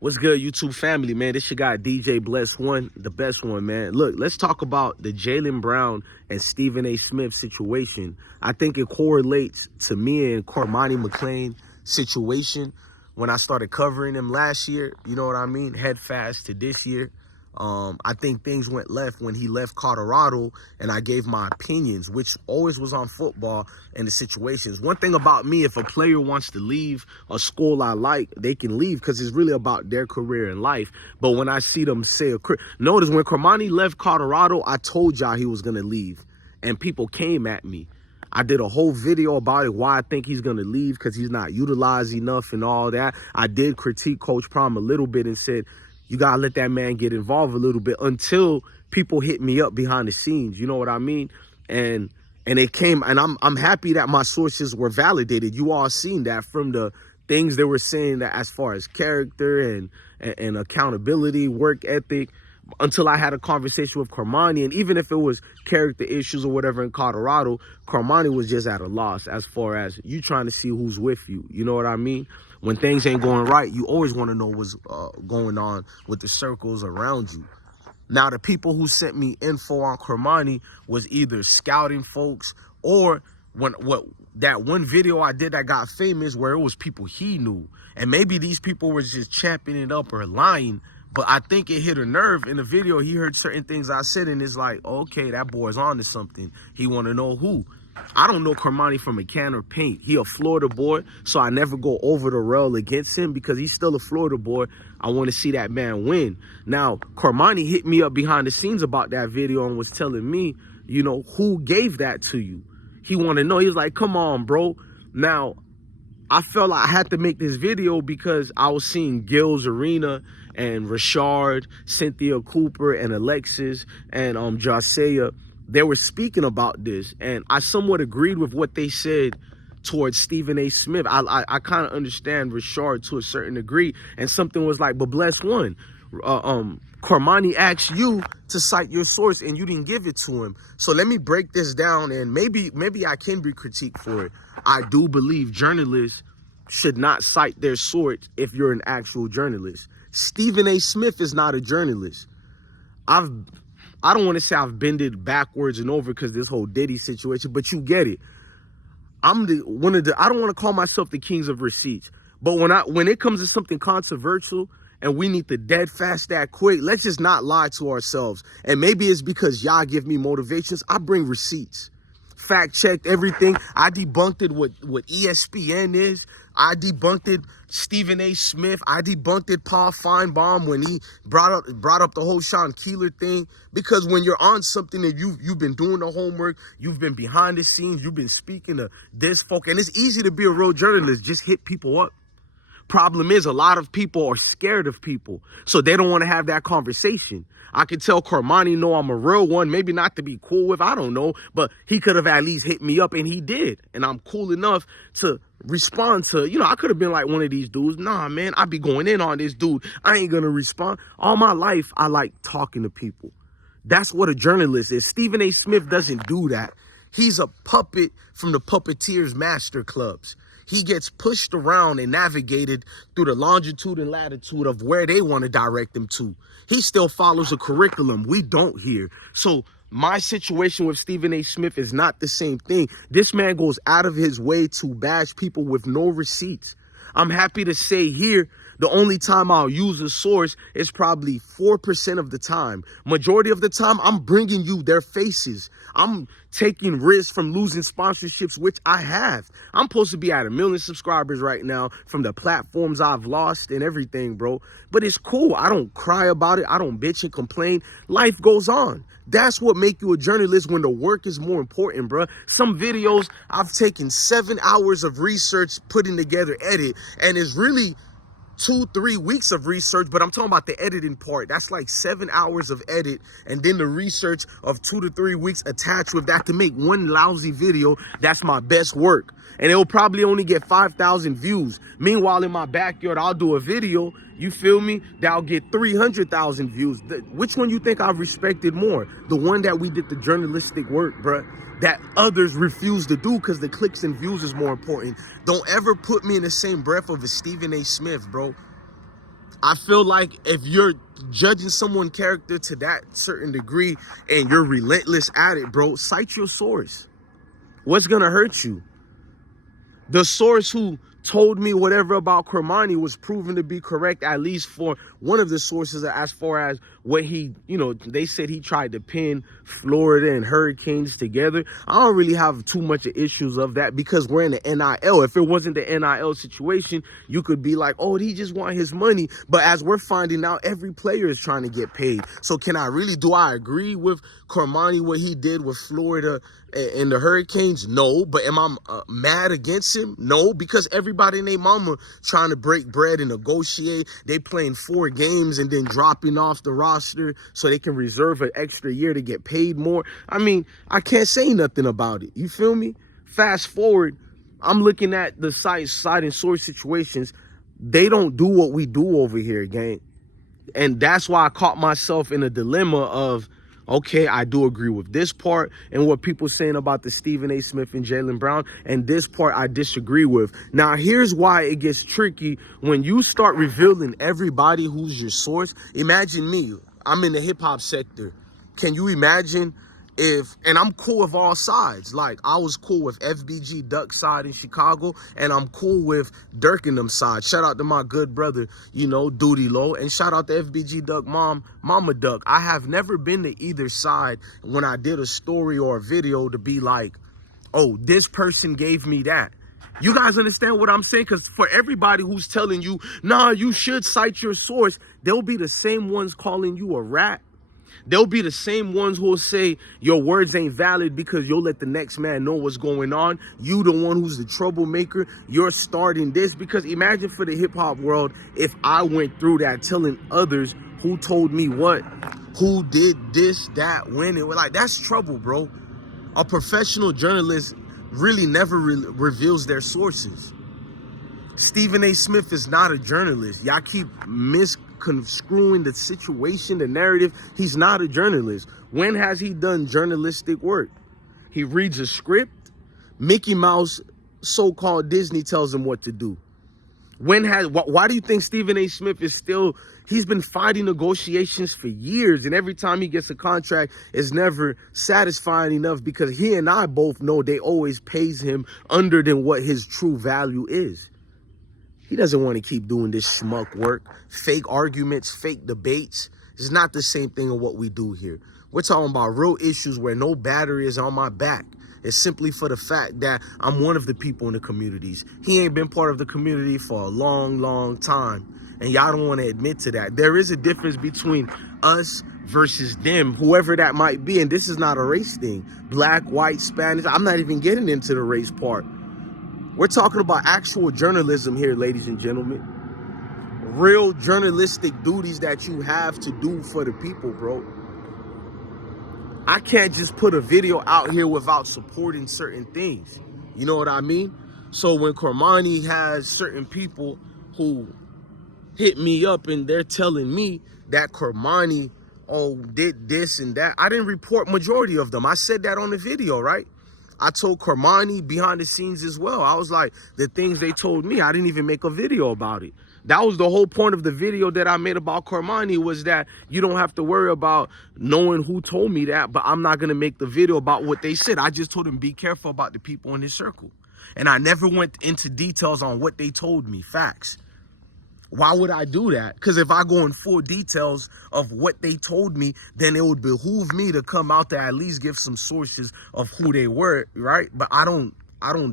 What's good, YouTube family, man? This your guy, DJ Blessone, the best one, man. Look, let's talk about the Jaylen Brown and Stephen A. Smith situation. I think it correlates to me and Cormani McClain situation when I started covering him last year. You know what I mean? Head fast to this year. I think things went left when he left Colorado, and I gave my opinions, which always was on football and the situations. One thing about me, if a player wants to leave a school I like, they can leave because it's really about their career in life. But when I see them say notice when Cormani left Colorado, I told y'all he was going to leave, and people came at me. I did a whole video about it, why I think he's going to leave, because he's not utilized enough and all that. I did critique Coach Prime a little bit and said, you got to let that man get involved a little bit until people hit me up behind the scenes. You know what I mean? And it came, and I'm happy that my sources were validated. You all seen that from the things they were saying that as far as character and accountability, work ethic, until I had a conversation with Cormani. And even if it was character issues or whatever in Colorado, Cormani was just at a loss as far as you trying to see who's with you. You know what I mean? When things ain't going right, you always want to know what's going on with the circles around you. Now, the people who sent me info on Cormani was either scouting folks or that one video I did that got famous where it was people he knew. And maybe these people were just champing it up or lying. But I think it hit a nerve in the video. He heard certain things I said, and it's like, okay, that boy's on to something. He want to know who. I don't know Cormani from a can of paint. He a Florida boy, so I never go over the rail against him because he's still a Florida boy. I want to see that man win. Now, Cormani hit me up behind the scenes about that video and was telling me, you know, who gave that to you? He want to know. He was like, come on, bro. Now, I felt like I had to make this video because I was seeing Gil's Arena and Rashard, Cynthia Cooper, and Alexis, and Josiah. They were speaking about this, and I somewhat agreed with what they said towards Stephen A. Smith. I kind of understand Rashard to a certain degree, and something was like, but Blessone, Cormani asked you to cite your source, and you didn't give it to him. So let me break this down, and maybe I can be critiqued for it. I do believe journalists should not cite their source if you're an actual journalist. Stephen A. Smith is not a journalist. I don't want to say I've bended backwards and over because this whole Diddy situation, but you get it. I don't want to call myself the kings of receipts, but when it comes to something controversial and we need to dead fast that quick, let's just not lie to ourselves. And maybe it's because y'all give me motivations. I bring receipts. Fact checked everything. I debunked it what ESPN is. I debunked it Stephen A. Smith. I debunked it Paul Feinbaum when he brought up the whole Sean Keeler thing. Because when you're on something and you've been doing the homework, you've been behind the scenes, you've been speaking to this folk, and it's easy to be a real journalist. Just hit people up. Problem is, a lot of people are scared of people, so they don't want to have that conversation. I could tell Cormani, no, I'm a real one, maybe not to be cool with, I don't know, but he could have at least hit me up, and he did. And I'm cool enough to respond to, I could have been like one of these dudes. Nah, man, I be going in on this dude. I ain't going to respond. All my life, I like talking to people. That's what a journalist is. Stephen A. Smith doesn't do that. He's a puppet from the Puppeteers Master Clubs. He gets pushed around and navigated through the longitude and latitude of where they want to direct him to. He still follows a curriculum. We don't here. So my situation with Stephen A. Smith is not the same thing. This man goes out of his way to bash people with no receipts. I'm happy to say here, the only time I'll use a source is probably 4% of the time. Majority of the time, I'm bringing you their faces. I'm taking risks from losing sponsorships, which I have. I'm supposed to be at 1 million subscribers right now from the platforms I've lost and everything, bro. But it's cool. I don't cry about it. I don't bitch and complain. Life goes on. That's what make you a journalist when the work is more important, bro. Some videos, I've taken 7 hours of research, putting together edit, and it's really 2-3 weeks of research, but I'm talking about the editing part. That's like 7 hours of edit, and then the research of 2 to 3 weeks attached with that to make one lousy video. That's my best work, and it'll probably only get 5,000 views. Meanwhile, in my backyard, I'll do a video, you feel me, that'll get 300,000 views. Which one you think I've respected more? The one that we did the journalistic work, bruh, that others refuse to do because the clicks and views is more important. Don't ever put me in the same breath of a Stephen A. Smith, bro. I feel like if you're judging someone's character to that certain degree and you're relentless at it, bro, cite your source. What's going to hurt you? The source who told me whatever about Cormani was proven to be correct, at least for one of the sources, as far as what he, they said he tried to pin Florida and Hurricanes together. I don't really have too much of issues of that because we're in the NIL. If it wasn't the NIL situation, you could be like, oh, he just want his money. But as we're finding out, every player is trying to get paid. So do I agree with Cormani, what he did with Florida and the Hurricanes? No. But am I mad against him? No, because everybody and their mama trying to break bread and negotiate. They playing 4 games and then dropping off the roster so they can reserve an extra year to get paid more. I mean, I can't say nothing about it. You feel me? Fast forward, I'm looking at the side and source situations. They don't do what we do over here, gang. And that's why I caught myself in a dilemma of, okay, I do agree with this part and what people saying about the Stephen A. Smith and Jaylen Brown, and this part I disagree with. Now, here's why it gets tricky when you start revealing everybody who's your source. Imagine me. I'm in the hip-hop sector. Can you imagine and I'm cool with all sides. Like, I was cool with FBG Duck side in Chicago, and I'm cool with Dirk and them side. Shout out to my good brother, Duty Low, and shout out to FBG Duck Mama Duck. I have never been to either side when I did a story or a video to be like, oh, this person gave me that. You guys understand what I'm saying? Because for everybody who's telling you, nah, you should cite your source, they'll be the same ones calling you a rat. They'll be the same ones who will say your words ain't valid because you'll let the next man know what's going on. You the one who's the troublemaker. You're starting this. Because imagine for the hip hop world, if I went through that telling others who told me what, who did this, that, when, and like, that's trouble, bro. A professional journalist really never reveals their sources. Stephen A. Smith is not a journalist. Y'all keep misconstruing the situation, the narrative. He's not a journalist. When has he done journalistic work? He reads a script. Mickey Mouse, so-called Disney, tells him what to do. Why do you think Stephen A. Smith he's been fighting negotiations for years, and every time he gets a contract, it's never satisfying enough because he and I both know they always pays him under than what his true value is. He doesn't want to keep doing this schmuck work, fake arguments, fake debates. It's not the same thing of what we do here. We're talking about real issues where no battery is on my back. It's simply for the fact that I'm one of the people in the communities. He ain't been part of the community for a long, long time. And y'all don't want to admit to that. There is a difference between us versus them, whoever that might be. And this is not a race thing. Black, white, Spanish. I'm not even getting into the race part. We're talking about actual journalism here, ladies and gentlemen. Real journalistic duties that you have to do for the people, bro. I can't just put a video out here without supporting certain things. You know what I mean? So when Cormani has certain people who hit me up and they're telling me that Cormani, did this and that, I didn't report majority of them. I said that on the video, right? I told Cormani behind the scenes as well. I was like, the things they told me, I didn't even make a video about it. That was the whole point of the video that I made about Cormani, was that you don't have to worry about knowing who told me that, but I'm not going to make the video about what they said. I just told him, be careful about the people in his circle. And I never went into details on what they told me, facts. Why would I do that? Because if I go in full details of what they told me, then it would behoove me to come out to at least give some sources of who they were, right? But I don't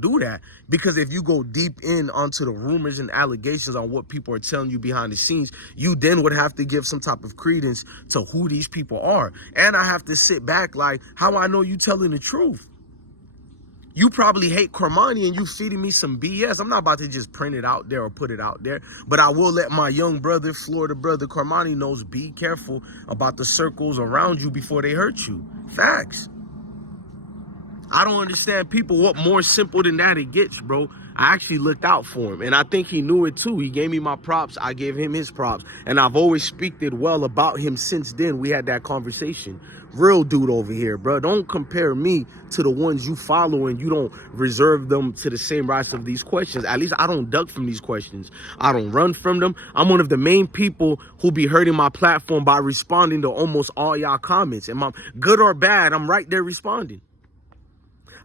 do that, because if you go deep in onto the rumors and allegations on what people are telling you behind the scenes, you then would have to give some type of credence to who these people are. And I have to sit back like, how I know you telling the truth? You probably hate Cormani and you feeding me some BS. I'm not about to just print it out there or put it out there, but I will let my young brother, Florida brother Cormani, knows, be careful about the circles around you before they hurt you. Facts. I don't understand people. What more simple than that it gets, bro? I actually looked out for him, and I think he knew it too. He gave me my props. I gave him his props, and I've always speaked it well about him since then. We had that conversation. Real dude over here, bro. Don't compare me to the ones you follow and you don't reserve them to the same rights of these questions. At least I don't duck from these questions. I don't run from them. I'm one of the main people who be hurting my platform by responding to almost all y'all comments. And I'm good or bad, I'm right there responding.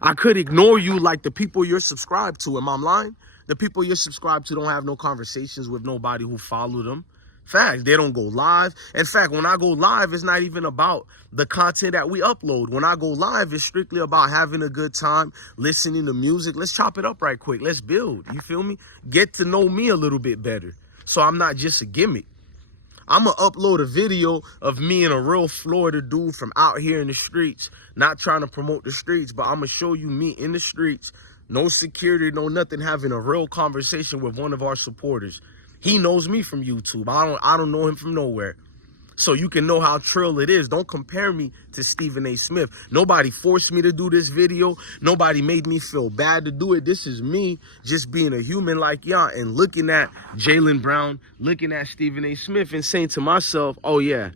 I could ignore you like the people you're subscribed to. Am I lying? The people you're subscribed to don't have no conversations with nobody who follow them. Fact, they don't go live. In fact, when I go live, it's not even about the content that we upload. When I go live, it's strictly about having a good time, listening to music. Let's chop it up right quick. Let's build. You feel me? Get to know me a little bit better. So I'm not just a gimmick. I'm going to upload a video of me and a real Florida dude from out here in the streets. Not trying to promote the streets, but I'm going to show you me in the streets. No security, no nothing, having a real conversation with one of our supporters. He knows me from YouTube. I don't know him from nowhere. So you can know how trill it is. Don't compare me to Stephen A. Smith. Nobody forced me to do this video. Nobody made me feel bad to do it. This is me just being a human like y'all and looking at Jaylen Brown, looking at Stephen A. Smith and saying to myself, oh yeah,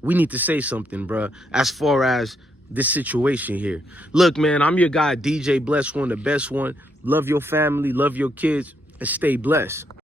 we need to say something, bruh, as far as this situation here. Look, man, I'm your guy, DJ Blessone, the best one. Love your family, love your kids, and stay blessed.